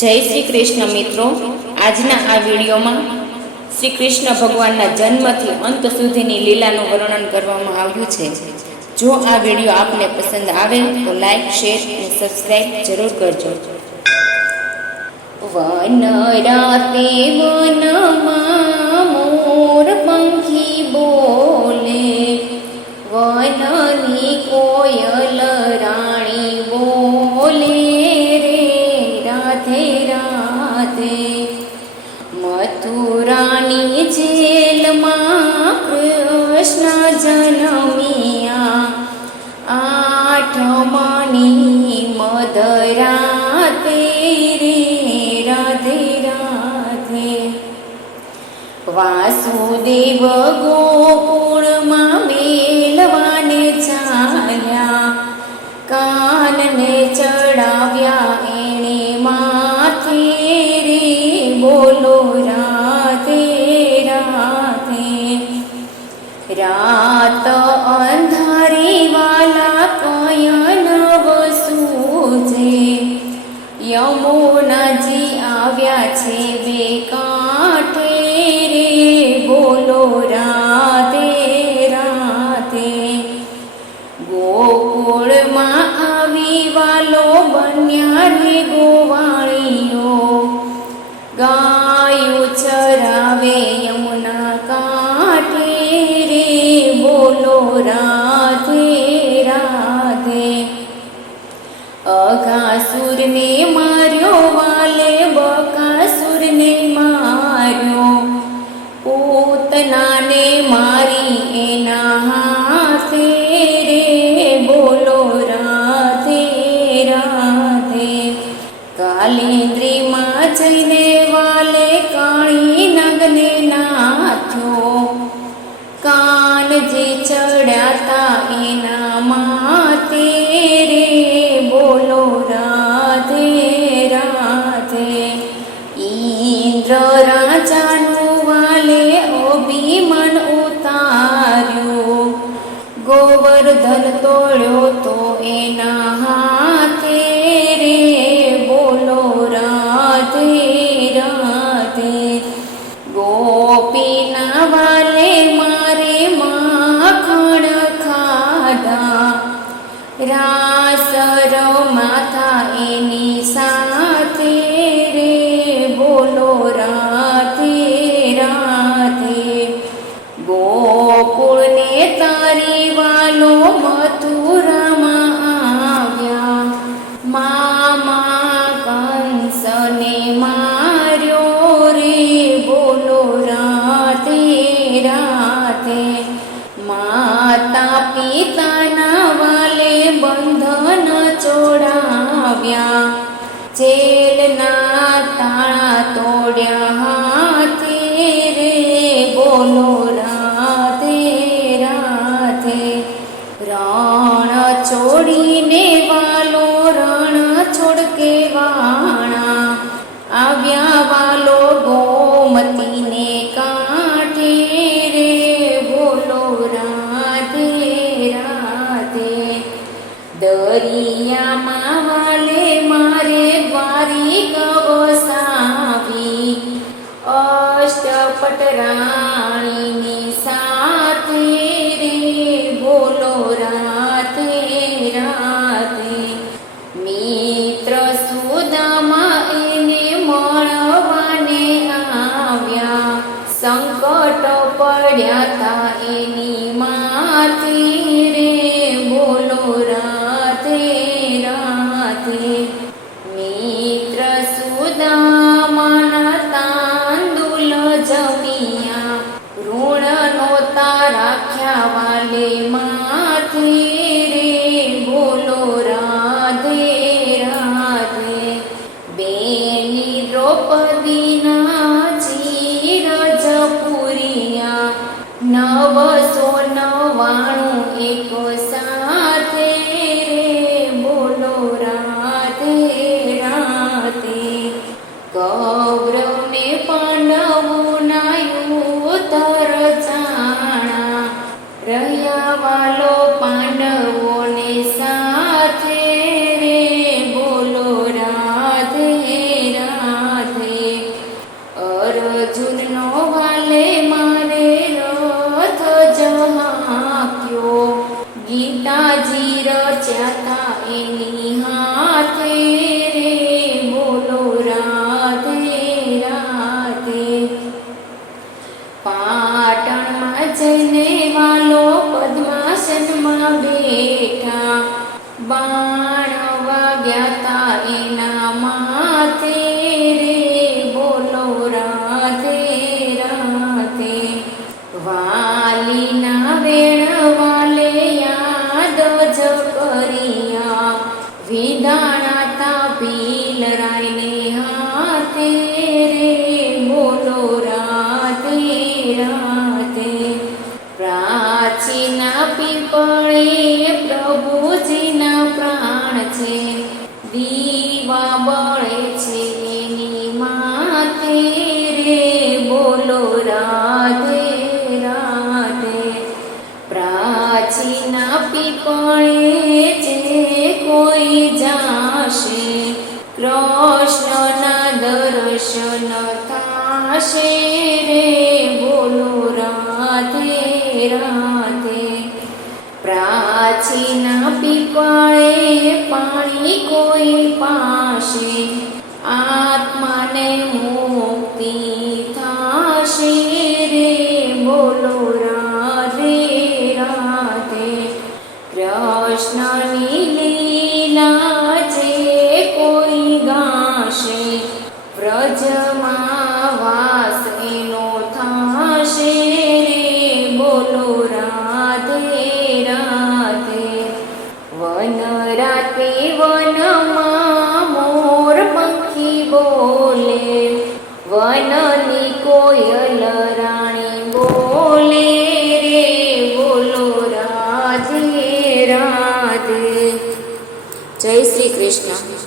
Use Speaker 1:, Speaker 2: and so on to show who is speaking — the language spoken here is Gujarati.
Speaker 1: જય શ્રી કૃષ્ણ મિત્રો. આજના આ વિડીયોમાં શ્રી કૃષ્ણ ભગવાનના જન્મથી અંત સુધીની લીલાનું વર્ણન કરવામાં આવ્યું છે. જો આ વીડિયો આપને પસંદ આવે તો લાઈક, શેર અને સબસ્ક્રાઈબ જરૂર કરજો. વન રાતે વનમાં મોર પંખી બોલે, વનની કોયલ रानी मदराते रे राधे राधे। वासुदेव गोकुळमा मेलवाने चाल्या कानने चढाव्या एणे माथे रे बोलो राधे राधे। रात અઘાસુરને માર્યો, વાલે બકાસુરને માર્યો. પોતનાને મારી એના હાથે રે, બોલો રાધે રાધે. કાલિન્દ્રીમાં જઈને વાલે કાળી નગને નાથ્યો ઇન્દ્ર રાજાનું વાલે અભિમન ઉતાર્યો. ગોવર્ધન તોડ્યો તો એના હાથે રે, બોલો રાધે રાધે. ગોપીના વાલે મારે માખણ ખાધા. રાસર માથા એની સાથે બંધન ચોડાવ્યા. જેલના તાળા તોડ્યા હાથે રે બોલો રાધે રાધે રણ છોડીને વાલો દરિયામાં વાલે મારે દ્વારી કવસાવી અષ્ટપટ રાણીની સાથે રે બોલો રાતે રાતે. મિત્ર સુદામા એને મળવાને આવ્યા. સંકટ પડ્યા તા એની માથે. દ્રૌપદીના ચીરજ પુરિયા નવસો નવાણું એક સાથે બોલો રાધે રાધે. બાણ વાગ્યા તા એના માથે રે, બોલો રાધે રાધે. વાલીના વેણ વાલે યાદ જ કરિયા. વિધાન કાશીના પીપળે પ્રભુજીના પ્રાણ છે. દી કોઈ પાસે આત્માને મુક્તિ વનની કોયલ રાણી બોલે રે બોલો રાજે રાધે. જય શ્રી કૃષ્ણ.